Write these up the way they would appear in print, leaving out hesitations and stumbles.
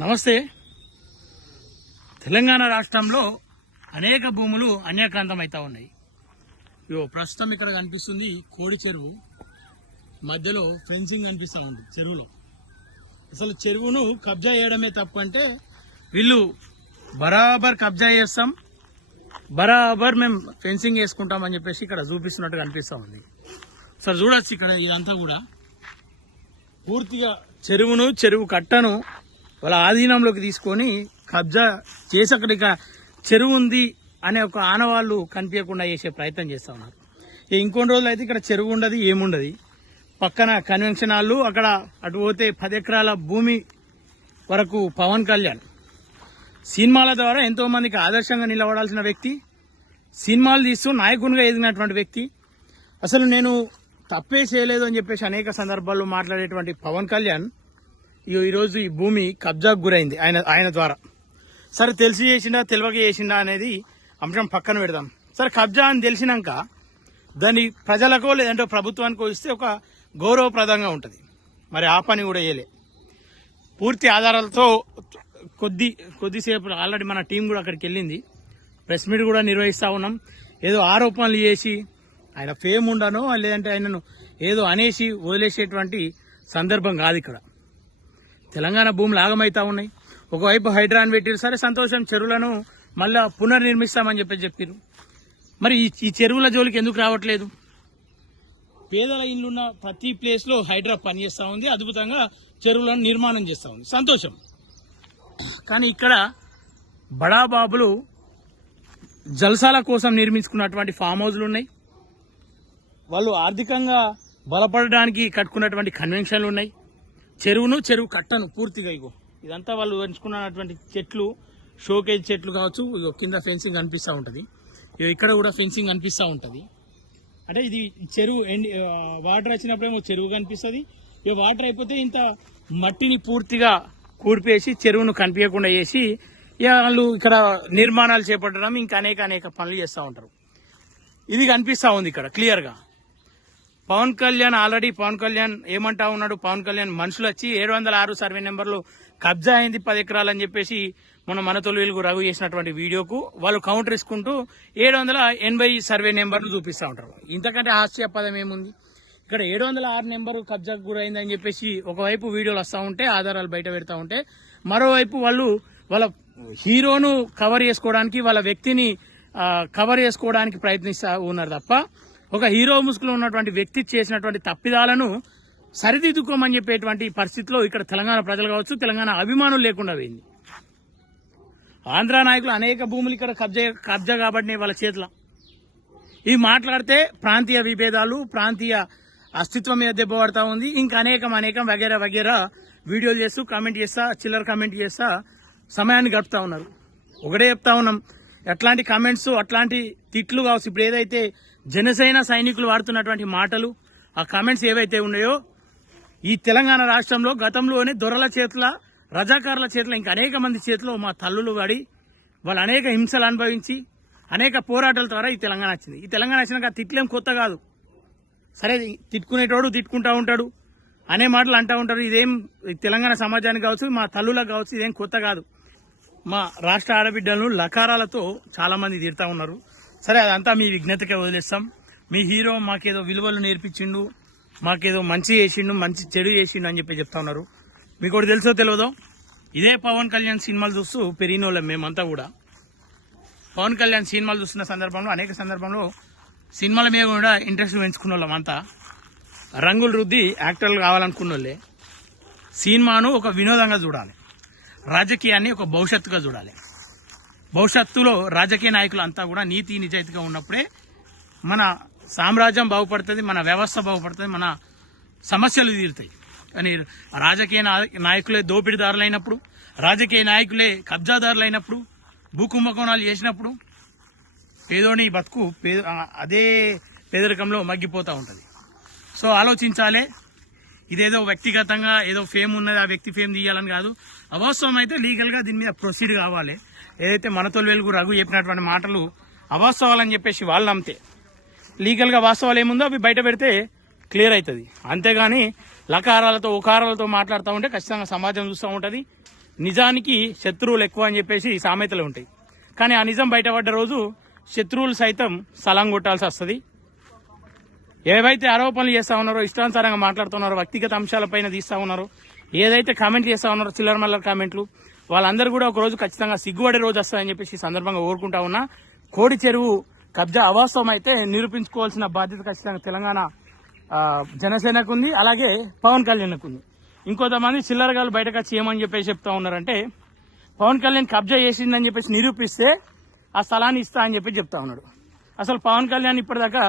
నమస్తే. తెలంగాణ రాష్ట్రంలో అనేక భూములు అన్యాక్రాంతమవుతా ఉన్నాయి. ప్రస్తుతం ఇక్కడ కనిపిస్తుంది కోడి చెరువు, మధ్యలో ఫెన్సింగ్ కనిపిస్తూ ఉంది చెరువులో. అసలు చెరువును కబ్జా చేయడమే తప్పు అంటే వీళ్ళు బరాబర్ కబ్జా చేస్తాం, బరాబర్ మేము ఫెన్సింగ్ వేసుకుంటామని చెప్పేసి ఇక్కడ చూపిస్తున్నట్టు కనిపిస్తూ ఉంది. అసలు చూడొచ్చు ఇక్కడ ఇదంతా కూడా పూర్తిగా చెరువు కట్టను వాళ్ళ ఆధీనంలోకి తీసుకొని కబ్జా చేసి అక్కడ ఇక చెరువు ఉంది అనే ఒక ఆనవాళ్లు కనిపించకుండా చేసే ప్రయత్నం చేస్తూ ఉన్నారు. ఇంకొన్ని రోజులు అయితే ఇక్కడ చెరువు ఉండదు, ఏముండదు. పక్కన కన్వెన్షన్ హాళ్ళు, అక్కడ అటు పోతే 10 ఎకరాల భూమి వరకు పవన్ కళ్యాణ్ సినిమాల ద్వారా ఎంతో మందికి ఆదర్శంగా నిలబడాల్సిన వ్యక్తి, సినిమాలు తీస్తూ నాయకునిగా ఎదిగినటువంటి వ్యక్తి. అసలు నేను తప్పే చేయలేదు అని చెప్పేసి అనేక సందర్భాల్లో మాట్లాడేటువంటి పవన్ కళ్యాణ్ ఈరోజు ఈ భూమి కబ్జాకు గురైంది ఆయన ద్వారా. సరే తెలిసి చేసిండా తెలియక చేసిండా అనేది అంశం పక్కన పెడదాం. సరే కబ్జా అని తెలిసినాక దాన్ని ప్రజలకో లేదంటే ప్రభుత్వానికో ఇస్తే ఒక గౌరవప్రదంగా ఉంటుంది. మరి ఆ పని కూడా చేయలే. పూర్తి ఆధారాలతో కొద్దిసేపు ఆల్రెడీ మన టీం కూడా అక్కడికి వెళ్ళింది, ప్రెస్ మీట్ కూడా నిర్వహిస్తూ ఉన్నాం. ఏదో ఆరోపణలు చేసి ఆయన ఫేమ్ ఉండనో లేదంటే ఆయనను ఏదో అనేసి వదిలేసేటువంటి సందర్భం కాదు. ఇక్కడ తెలంగాణ భూములు ఆగమైతా ఉన్నాయి. ఒకవైపు హైడ్రాన్ పెట్టారు, సరే సంతోషం, చెరువులను మళ్ళా పునర్నిర్మిస్తామని చెప్పారు. మరి ఈ చెరువుల జోలికి ఎందుకు రావట్లేదు? పేదల ఇల్లున్న ప్రతి ప్లేస్ లో హైడ్రా పనిచేస్తా ఉంది, అద్భుతంగా చెరువులను నిర్మాణం చేస్తా ఉంది, సంతోషం. కానీ ఇక్కడ బడాబాబులు జల్సాల కోసం నిర్మించుకున్నటువంటి ఫామ్ హౌస్లు ఉన్నాయి, వాళ్ళు ఆర్థికంగా బలపడడానికి కట్టుకున్నటువంటి కన్వెన్షన్లు ఉన్నాయి. చెరువు కట్టను పూర్తిగా ఇదంతా వాళ్ళు పెంచుకున్నటువంటి చెట్లు, షోకేజ్ చెట్లు కావచ్చు. కింద ఫెన్సింగ్ కనిపిస్తూ ఉంటుంది, ఇక్కడ కూడా ఫెన్సింగ్ కనిపిస్తూ ఉంటుంది. అంటే ఇది చెరువు వాటర్ వచ్చినప్పుడేమో చెరువు కనిపిస్తుంది, వాటర్ అయిపోతే ఇంత మట్టిని పూర్తిగా కూడిపేసి చెరువును కనిపించకుండా చేసి వాళ్ళు ఇక్కడ నిర్మాణాలు చేపట్టడం, ఇంకా అనేక పనులు చేస్తూ ఉంటారు. ఇది కనిపిస్తూ ఉంది ఇక్కడ క్లియర్ గా. పవన్ కళ్యాణ్ ఏమంటా ఉన్నాడు? పవన్ కళ్యాణ్ మనుషులు వచ్చి 706 సర్వే నెంబర్లు కబ్జా అయింది 10 ఎకరాలు అని చెప్పేసి మన తొలివేలుగు రఘు చేసినటువంటి వీడియోకు వాళ్ళు కౌంటర్ ఇసుకుంటూ 780 సర్వే నెంబర్లు చూపిస్తూ ఉంటారు. ఇంతకంటే హాస్యాపదం ఏముంది? ఇక్కడ 706 నెంబరు కబ్జాకు గురైందని చెప్పేసి ఒకవైపు వీడియోలు వస్తూ ఉంటే, ఆధారాలు బయట పెడతా ఉంటే, మరోవైపు వాళ్ళ హీరోను కవర్ చేసుకోవడానికి, వాళ్ళ వ్యక్తిని కవర్ చేసుకోవడానికి ప్రయత్నిస్తూ ఉన్నారు తప్ప ఒక హీరో ముసుగులో ఉన్నటువంటి వ్యక్తి చేసినటువంటి తప్పిదాలను సరిదిద్దుకోమని చెప్పేటువంటి పరిస్థితిలో ఇక్కడ తెలంగాణ ప్రజలు కావచ్చు, తెలంగాణ అభిమానులు లేకుండా పోయింది. ఆంధ్ర నాయకులు అనేక భూములు ఇక్కడ కబ్జా కాబట్టి వాళ్ళ చేతిలో. ఇవి మాట్లాడితే ప్రాంతీయ విభేదాలు, ప్రాంతీయ అస్తిత్వం మీద దెబ్బపడతా ఉంది. ఇంకా అనేకం వగేరా వీడియోలు చేస్తూ చిల్లర కామెంట్ చేస్తా సమయాన్ని గడుపుతా ఉన్నారు. ఒకటే చెప్తా ఉన్నాం, ఎట్లాంటి కామెంట్స్, అట్లాంటి తిట్లు కావచ్చు. ఇప్పుడు ఏదైతే జనసేన సైనికులు వాడుతున్నటువంటి మాటలు, ఆ కామెంట్స్ ఏవైతే ఉన్నాయో, ఈ తెలంగాణ రాష్ట్రంలో గతంలోనే దొరల చేతుల, రజాకారుల చేతుల, ఇంకా అనేక మంది చేతిలో మా తల్లులు పడి వాళ్ళు అనేక హింసలు అనుభవించి అనేక పోరాటాల ద్వారా ఈ తెలంగాణ వచ్చింది. ఈ తెలంగాణ వచ్చినాక తిట్లేం కొత్త కాదు. సరే తిట్టుకునేటోడు తిట్టుకుంటా ఉంటాడు, అనే మాటలు అంటూ ఉంటారు. ఇదేం తెలంగాణ సమాజానికి కావచ్చు, మా తల్లులకు కావచ్చు, ఇదేం కొత్త కాదు. మా రాష్ట్ర ఆడబిడ్డలను లకారాలతో చాలా మంది తిడతా ఉన్నారు. సరే అదంతా మీ విజ్ఞతకే వదిలేస్తాం. మీ హీరో మాకేదో విలువలు నేర్పించిండు, మాకేదో మంచి చేసిండు, మంచి చెడు చేసిండు అని చెప్తా ఉన్నారు. మీకు ఒకటి తెలుసో తెలియదో, ఇదే పవన్ కళ్యాణ్ సినిమాలు చూస్తూ పెరిగిన వాళ్ళం మేమంతా కూడా. పవన్ కళ్యాణ్ సినిమాలు చూస్తున్న సందర్భంలో అనేక సందర్భంలో సినిమాల మీద కూడా ఇంట్రెస్ట్ పెంచుకున్న వాళ్ళం అంతా. రంగులు రుద్ది యాక్టర్లు కావాలనుకున్న వాళ్ళే. సినిమాను ఒక వినోదంగా చూడాలి, రాజకీయాన్ని ఒక భవిష్యత్తుగా చూడాలి. భవిష్యత్తులో రాజకీయ నాయకులు అంతా కూడా నీతి నిజాయితీగా ఉన్నప్పుడే మన సామ్రాజ్యం బాగుపడుతుంది, మన వ్యవస్థ బాగుపడుతుంది, మన సమస్యలు తీరుతాయి. కానీ రాజకీయ నాయకులే దోపిడీదారులైనప్పుడు, రాజకీయ నాయకులే కబ్జాదారులైనప్పుడు, భూకుంభకోణాలు చేసినప్పుడు పేదోని బతుకు అదే పేదరికంలో మగ్గిపోతూ ఉంటుంది. సో ఆలోచించాలి. ఇదేదో వ్యక్తిగతంగా ఏదో ఫేమ్ ఉన్నది, ఆ వ్యక్తి ఫేమ్ తీయాలని కాదు. అవాస్తవం అయితే లీగల్గా దీని మీద ప్రొసీడ్ కావాలి. ఏదైతే మన తొలివేలుగు రఘు చెప్పినటువంటి మాటలు అవాస్తవాలని చెప్పేసి వాళ్ళు నమ్మితే, లీగల్గా వాస్తవాలు ఏముందో అవి బయట పెడితే క్లియర్ అవుతుంది. అంతేగాని లకారాలతో ఉకారాలతో మాట్లాడుతూ ఉంటే ఖచ్చితంగా సమాజం చూస్తూ ఉంటుంది. నిజానికి శత్రువులు ఎక్కువ అని చెప్పేసి సామెతలు ఉంటాయి. కానీ ఆ నిజం బయటపడ్డ రోజు శత్రువులు సైతం సలాం కొట్టాల్సి వస్తుంది. ఏవైతే ఆరోపణలు చేస్తా ఉన్నారో, ఇష్టానుసారంగా మాట్లాడుతున్నారో, వ్యక్తిగత అంశాలపైన తీస్తా ఉన్నారో, ఏదైతే కామెంట్ చేస్తా ఉన్నారో చిల్లర మల్లర కామెంట్లు, వాళ్ళందరూ కూడా ఒక రోజు ఖచ్చితంగా సిగ్గుపడే రోజు వస్తాయని చెప్పేసి ఈ సందర్భంగా కోరుకుంటా ఉన్నా. కోడి చెరువు కబ్జా అవాస్తవం అయితే నిరూపించుకోవాల్సిన బాధ్యత ఖచ్చితంగా తెలంగాణ జనసేనకు ఉంది, అలాగే పవన్ కళ్యాణ్కు ఉంది. ఇంకొంతమంది చిల్లరగాలు బయటకు వచ్చి ఏమని చెప్పేసి చెప్తా ఉన్నారంటే, పవన్ కళ్యాణ్ కబ్జా చేసిందని చెప్పేసి నిరూపిస్తే ఆ స్థలాన్ని ఇస్తా అని చెప్పి చెప్తా ఉన్నాడు. అసలు పవన్ కళ్యాణ్ ఇప్పటిదాకా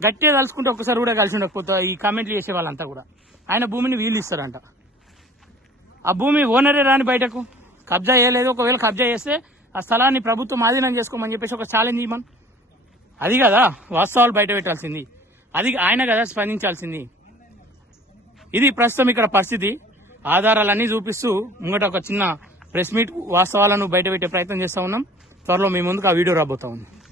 గట్టిగా కలుసుకుంటే ఒక్కసారి కూడా కలిసి ఉండకపోతే ఈ కామెంట్లు చేసే వాళ్ళంతా కూడా ఆయన భూమిని వీళ్ళు ఇస్తారంట. ఆ భూమి ఓనరే రాని బయటకు కబ్జా చేయలేదు. ఒకవేళ కబ్జా చేస్తే ఆ స్థలాన్ని ప్రభుత్వం ఆధీనం చేసుకోమని చెప్పేసి ఒక ఛాలెంజ్ ఇవ్వమని. అది కదా వాస్తవాలు బయట పెట్టాల్సింది, అది ఆయన కదా స్పందించాల్సింది. ఇది ప్రస్తుతం ఇక్కడ పరిస్థితి. ఆధారాలన్నీ చూపిస్తూ ముంగట ఒక చిన్న ప్రెస్ మీట్ వాస్తవాలను బయట పెట్టే ప్రయత్నం చేస్తా ఉన్నాం. త్వరలో మీ ముందుకు ఆ వీడియో రాబోతా ఉంది.